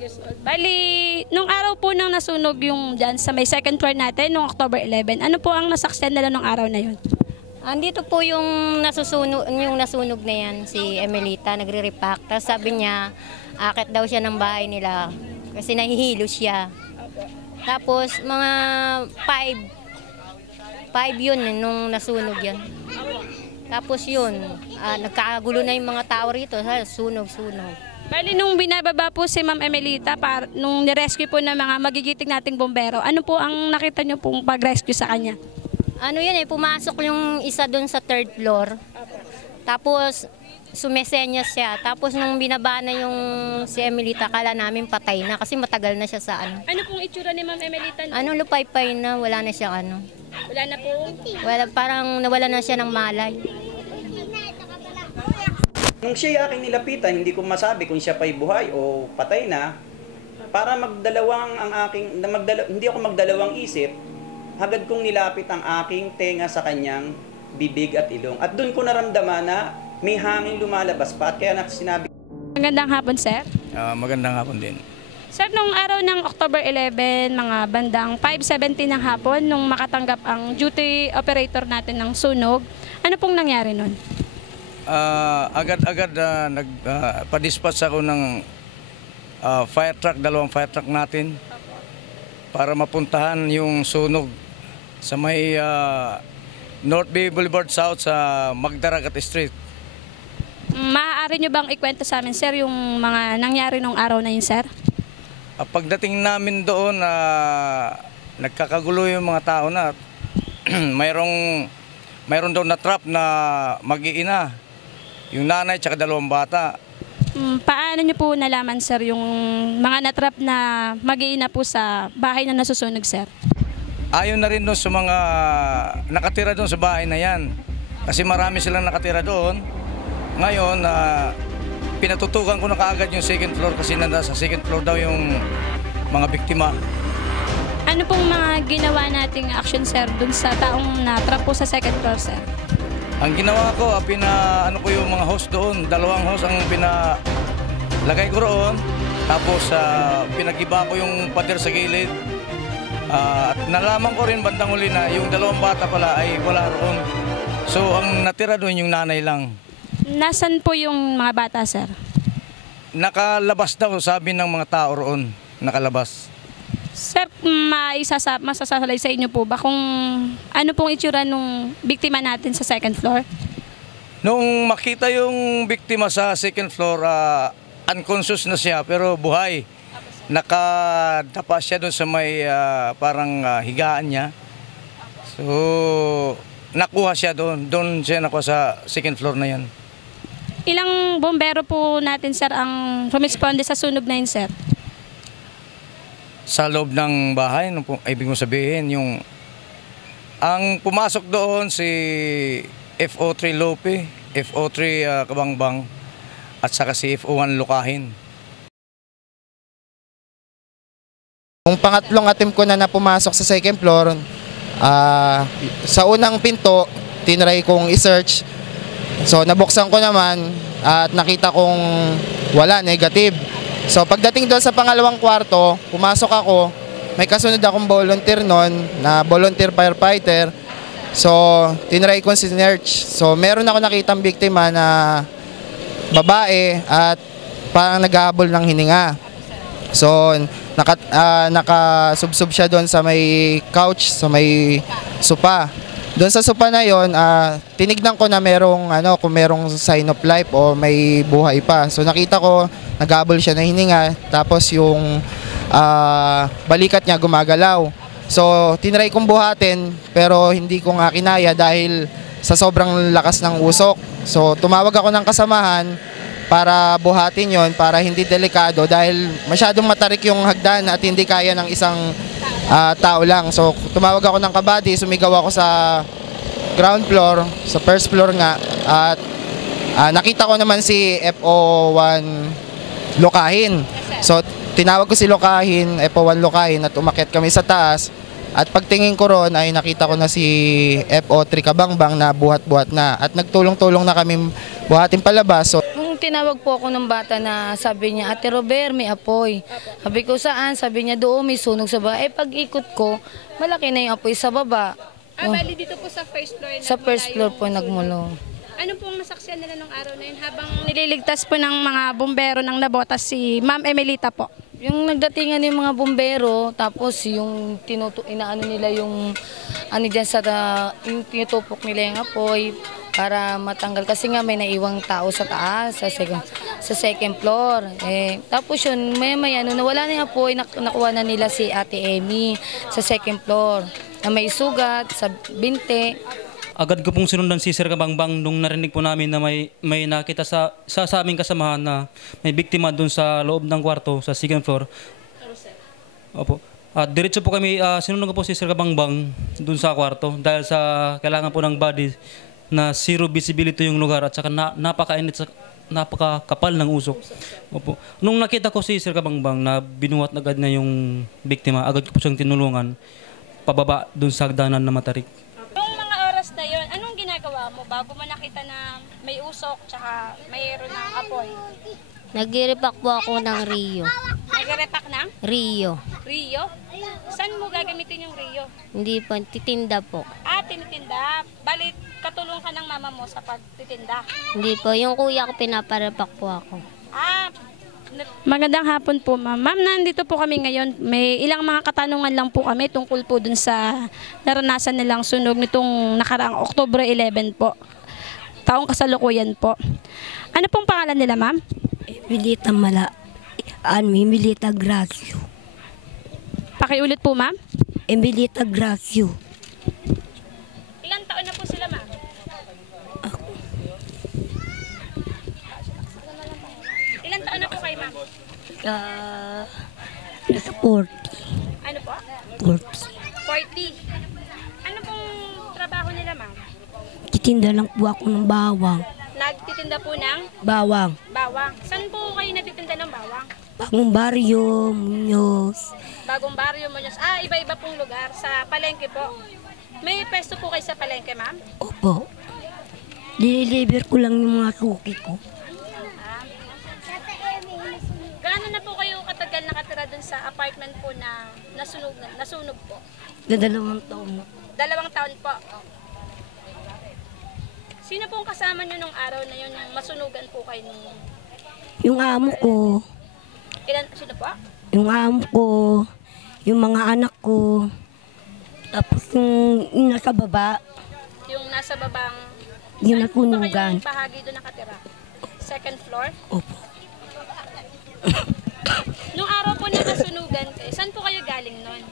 years old. Bali, nung araw po nang nasunog yung dyan sa may second floor natin, nung October 11, ano po ang nasaksiyan nila nung araw na yun? Andito po yung nasunog na yan, si Emelita, nagre-repack. Tapos sabi niya, akit daw siya ng bahay nila kasi nahihilo siya. Tapos mga 5 yun nung nasunog yan. Tapos yun, nagkakagulo na yung mga tao rito, sunog. Bali, nung binababa po si Ma'am Emelita, nung nirescue po ng mga magigiting nating bombero, ano po ang nakita niyo pong pag-rescue sa kanya? Ano yun pumasok yung isa doon sa third floor. Tapos sumesenyas siya. Tapos nung binaba na yung si Emelita, kala namin patay na kasi matagal na siya sa ano. Ano pong itsura ni Ma'am Emelita? Ano, lupay-pay na, wala na siyang ano. Wala na po? Parang nawala na siya ng malay. Nung siya aking nilapitan, hindi ko masabi kung siya pa'y buhay o patay na. Para hindi ako magdalawang isip, hagad kong nilapit ang aking tenga sa kanyang bibig at ilong. At doon ko naramdaman na may hangin lumalabas pa at kaya sinabi. Magandang hapon, sir. Magandang hapon din. Sir, nung araw ng October 11, mga bandang 5:70 ng hapon, nung makatanggap ang duty operator natin ng sunog, ano pong nangyari nun? Agad-agad nagpa-dispatch ako ng fire truck, 2 fire truck natin para mapuntahan yung sunog sa may North Bay Boulevard South sa Magdaragat Street. Maaari nyo bang ikwento sa amin, sir, yung mga nangyari nung araw na yun, sir? Pagdating namin doon, nagkakagulo yung mga tao na mayroon daw na trap na mag-iina, yung nanay tsaka 2 bata. Paano nyo po nalaman, sir, yung mga natrap na mag-iina po sa bahay na nasusunog, sir? Ayon na rin doon sa mga nakatira doon sa bahay na yan. Kasi marami silang nakatira doon. Ngayon, pinatutukan ko na kaagad yung second floor kasi nasa second floor daw yung mga biktima. Ano pong mga ginawa nating action, sir, dun sa taong natrap po sa second floor, sir? Ang ginawa ko, ano ko yung mga hose doon. 2 hose ang pinalagay ko roon. Tapos pinagiba ko yung pader sa gilid. At nalaman ko rin bandang huli na yung 2 bata pala ay wala roon. So ang natira doon yung nanay lang. Nasaan po yung mga bata, sir? Nakalabas daw, sabi ng mga tao roon. Nakalabas. Sir, masasalay sa inyo po ba kung ano pong itsura nung biktima natin sa second floor? Nung makita yung biktima sa second floor, unconscious na siya pero buhay. Nakadapa siya doon sa may parang higaan niya. So, nakuha siya doon. Doon siya nakuha sa second floor na yan. Ilang bombero po natin, sir, ang rumisponde sa sunog na yun, sir? Sa loob ng bahay, ibig mo sabihin, ang pumasok doon si FO3 Lope, FO3 Kabangbang, at saka si FO1 Lukahin. Yung pangatlong attempt ko na pumasok sa second floor, sa unang pinto, tinry kong i-search. So nabuksan ko naman at nakita kong wala, negative. So pagdating doon sa pangalawang kwarto, pumasok ako, may kasunod akong volunteer noon na volunteer firefighter. So tinry kong sinerch. So meron ako nakitang biktima na babae at parang naghahabol ng hininga. So nakasubsob siya doon sa may couch, sa may sopa. Doon sa sopa na yon, tinignan ko na kung merong sign of life o may buhay pa. So nakita ko, naghabol siya na hininga, tapos yung balikat niya gumagalaw. So tinry kong buhatin, pero hindi ko nga kinaya dahil sa sobrang lakas ng usok. So tumawag ako ng kasamahan para buhatin yon, para hindi delikado dahil masyadong matarik yung hagdan at hindi kaya ng isang tao lang. So tumawag ako ng kabady, sumigaw ako sa ground floor, sa first floor nga, at nakita ko naman si FO1 Lukahin. So tinawag ko si Lukahin, FO1 Lukahin, at umakyat kami sa taas. At pagtingin ko ron ay nakita ko na si FO3 Kabangbang na buhat-buhat na, at nagtulong-tulong na kami buhatin palabas. So Nung Nung tinawag po ako ng bata na sabi niya, Ate Robert, may apoy. Sabi ko, saan? Sabi niya, doon may sunog sa baba. Pag ikot ko, malaki na yung apoy sa baba. Bali dito po sa first floor. Sa first floor po nagmula yung nagmulo. Ano pong nasaksiyan nila nung araw na yun habang nililigtas po ng mga bumbero ng nabotas si Ma'am Emelita po? Yung nagdatingan yung mga bumbero, tapos yung inaano nila yung ano dyan sa yung tinutupok nila yung apoy para matanggal kasi nga may naiwang tao sa taas sa second floor. Tapos yun, maya nung nawala na yung apoy, nakuha na nila si Ate Emmy sa second floor na may sugat sa binte. Agad ko pong sinundan si Sir Kabangbang nung narinig po namin na may nakita sa aming kasamahan na may biktima doon sa loob ng kwarto sa second floor. Opo. At diretso po kami, sinundan ko po si Sir Kabangbang doon sa kwarto dahil sa kailangan po ng body na zero visibility yung lugar at saka napakainit, napakakapal ng usok. Opo. Nung nakita ko si Sir Kabangbang na binuhat agad na yung biktima, agad ko po siyang tinulungan pababa doon sa hagdanan na matarik. Yung mga oras na yun, anong ginagawa mo bago mo nakita na may usok tsaka mayroon ng apoy? Nag-repack po ako ng Rio. Nagre-repack ng Rio. Rio? Saan mo gagamitin yung Rio? Hindi po, titinda po. Tinitinda. Bali, katulong ka ng mama mo sa pagtitinda. Hindi po, yung kuya ko pinaparepack po ako. Magandang hapon po, ma'am. Ma'am, nandito po kami ngayon. May ilang mga katanungan lang po kami tungkol po dun sa naranasan nilang sunog nitong nakaraang October 11 po. Taong kasalukuyan po. Ano pong pangalan nila, ma'am? Emilita Gracio. Pakiulit po, ma'am. Emilita Gracio. Ilang taon na po sila, ma'am? Ilang taon na po kayo, ma'am? Nasa 40. Ano po? 40. 40. Ano pong trabaho nila, ma'am? Titinda lang po ako ng bawang. Nagtitinda po ng Bawang. bawang. Saan po kayo nagtitinda ng bawang? Bagong Baryo, Muñoz. Bagong baryo mo. Iba-iba pong lugar. Sa palengke po. May pwesto po kayo sa palengke, ma'am? Opo. Deliver ko lang yung mga suki ko. Gaano na po kayo katagal nakatira dun sa apartment po na nasunog po? Na 2 taon na. 2 taon po. Sino pong kasama nyo nung araw na yun, nung masunugan po kayo nung... Yung amo ko, Sino po? yung amo ko, yung mga anak ko, tapos yung nasa baba, Yung nasa babang... yung Saan po ba nasunugan. kayong bahagi doon nakatira? Second floor? Opo. Nung araw po na nasunugan kayo, saan po kayo galing nun?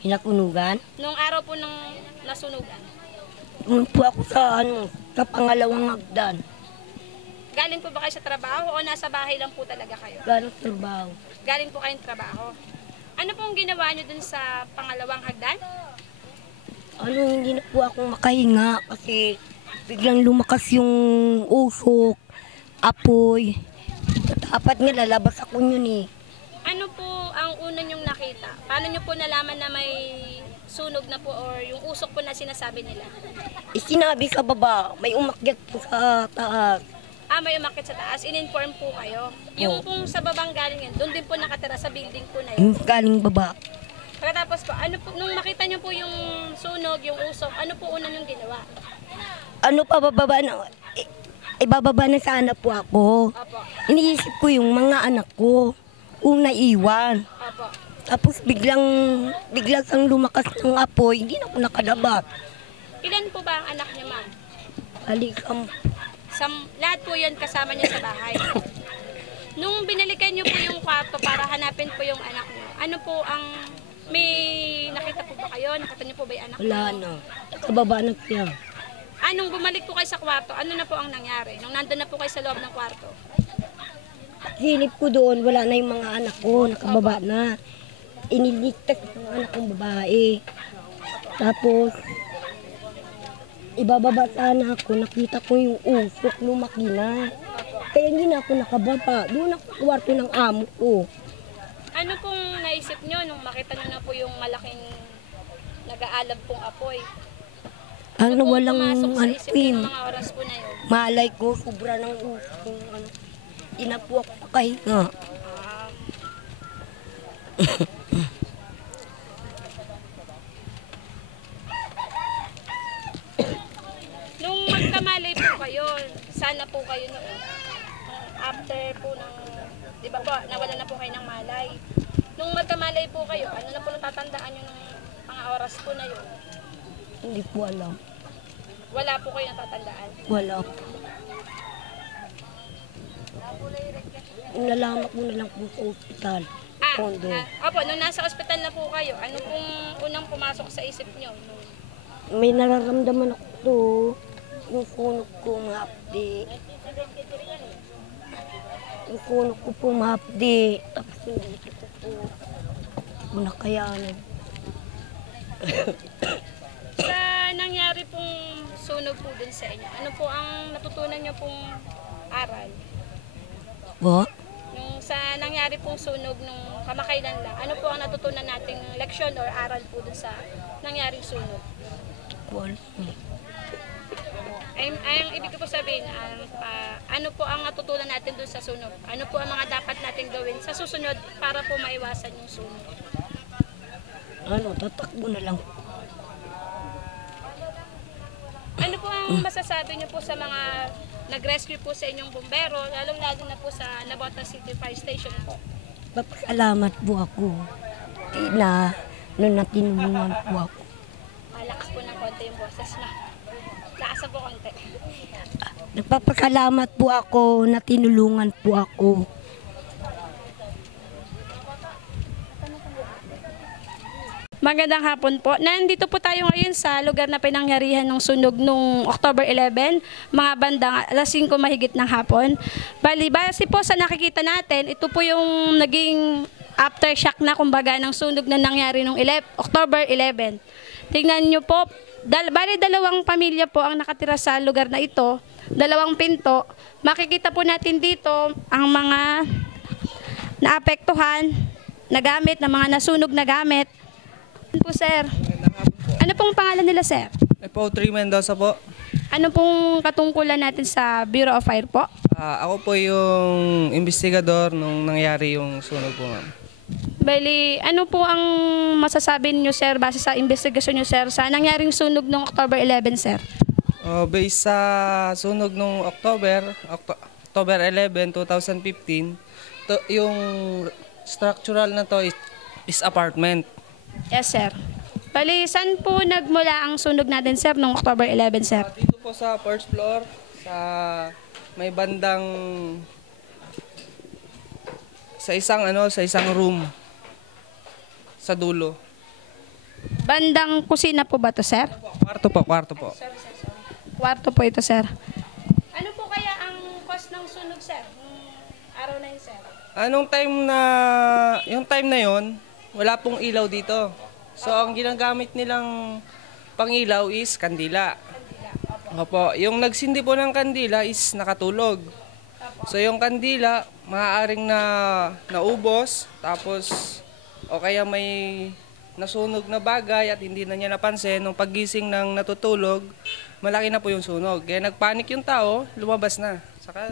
Hinakunugan. Nung araw po nung nasunugan? Doon po ako sa pangalawang hagdan. Galing po ba kayo sa trabaho o nasa bahay lang po talaga kayo? Galing sa trabaho. Galing po kayong trabaho. Ano pong ginawa nyo dun sa pangalawang hagdan? Hindi na po ako makahinga kasi biglang lumakas yung usok, apoy. Dapat nga lalabas ako yun eh. Ano po ang una nyong nakita? Paano nyo po nalaman na may sunog na po or yung usok po na sinasabi nila? Sinabi sa baba, may umakyat po sa taas. May umakit sa taas, in-inform po kayo. Yung pong sa babang galing yun, doon din po nakatira sa building po na yun. Yung galing baba. Pagkatapos po, ano po, nung makita nyo po yung sunog, yung usok, ano po una nyong ginawa? Bababa na, ibababa na sana po ako. Opo. Iniisip ko yung mga anak ko. Una iwan. Opo. Tapos biglang sang lumakas ng apoy, hindi na ako nakadabak. Ilan po ba ang anak niyo, ma'am? Halikam. Lahat po yun kasama niya sa bahay. Nung binalikan niyo po yung kwarto para hanapin po yung anak niyo, ano po ang... May nakita po ba kayo? Nakita niyo po ba yung anak niyo? Wala na. Sa baba na siya. Nung bumalik po kayo sa kwarto, ano na po ang nangyari? Nung nandun na po kayo sa loob ng kwarto? Silip ko doon, wala na yung mga anak ko, nakababa na. Iniligtas ng anak kong babae. Tapos, ibababa sana ako, nakita ko yung usok, lumaki na. Kaya hindi na ako nakababa. Doon ako sa kwarto ng amo ko. Ano pong naisip nyo nung makita nyo na po yung malaking nag-aalab pong apoy? Ano, pong walang pumasok sa ano, isip niyo ng mga oras po na yun? malay ko, sobra ng usok. Ano, di na po ako makahinga. Nung magkamalay po kayo, sana po kayo noon. After po ng, di ba po, nawala na po kayo ng malay. Nung magkamalay po kayo, ano na po natatandaan nyo ng mga oras po na yun? Hindi po alam. Wala po kayo natatandaan. Wala po. Nalaman ko na lang po sa ospital. Kondo. Opo, nung nasa ospital na po kayo, ano pong unang pumasok sa isip nyo? May nararamdaman ako to. Yung sunog ko mahapdi. Yung sunog ko po mahapdi. Tapos yung dito ko po. Nakayanan. Sa nangyari pong sunog po dun sa inyo, ano po ang natutunan nyo pong aral? Ba? Nung sa nangyari pong sunog nung kamakailan lang, ano po ang natutunan nating leksyon or aral po dun sa nangyaring sunog? Wala. Ay, ang ibig ko po sabihin, ano po ang natutunan natin dun sa sunog? Ano po ang mga dapat natin gawin sa susunod para po maiwasan yung sunog? Ano, tatakbo na lang. Ano po ang masasabi niyo po sa mga nag-rescue po sa inyong bumbero, lalong-lalo na po sa Navotas City Fire Station po? Papasalamat po ako. Nung natinulungan po ako. Malakas po ng konti yung boses na. Lakas po konti. Nagpapasalamat po ako na tinulungan po ako. Magandang hapon po. Nandito po tayo ngayon sa lugar na pinangyarihan ng sunog nung October 11, mga bandang alas 5 mahigit ng hapon. Bali, base po sa nakikita natin, ito po yung naging aftershock na kumbaga ng sunog na nangyari nung October 11. Tingnan nyo po, bali dalawang pamilya po ang nakatira sa lugar na ito, dalawang pinto. Makikita po natin dito ang mga naapektuhan na gamit, na mga nasunog na gamit. Po, sir. Ano pong pangalan nila, sir? Po, 3 Mendoza po. Ano pong katungkulan natin sa Bureau of Fire po? Ako po yung investigador nung nangyari yung sunog po, ma'am. Bali, ano po ang masasabi niyo, sir, base sa investigasyon niyo, sir, sa nangyaring sunog noong October 11, sir? Based sa sunog nung October 11, 2015, yung structural na to is apartment. Yes, sir. Bali, saan po nagmula ang sunog natin, sir, noong October 11, sir? Dito po sa first floor, sa may bandang sa isang room sa dulo. Bandang kusina po ba to, sir? Kwarto po. Kwarto po ito, sir. Ano po kaya ang cause ng sunog, sir? Nung araw na yun, sir? Yung time na yon, wala pong ilaw dito. So, ang ginagamit nilang pangilaw is kandila. Opo, yung nagsindi po ng kandila is nakatulog. So, yung kandila, maaaring naubos, tapos, o kaya may nasunog na bagay at hindi na niya napansin. Nung paggising ng natutulog, malaki na po yung sunog. Kaya nagpanik yung tao, lumabas na. Saka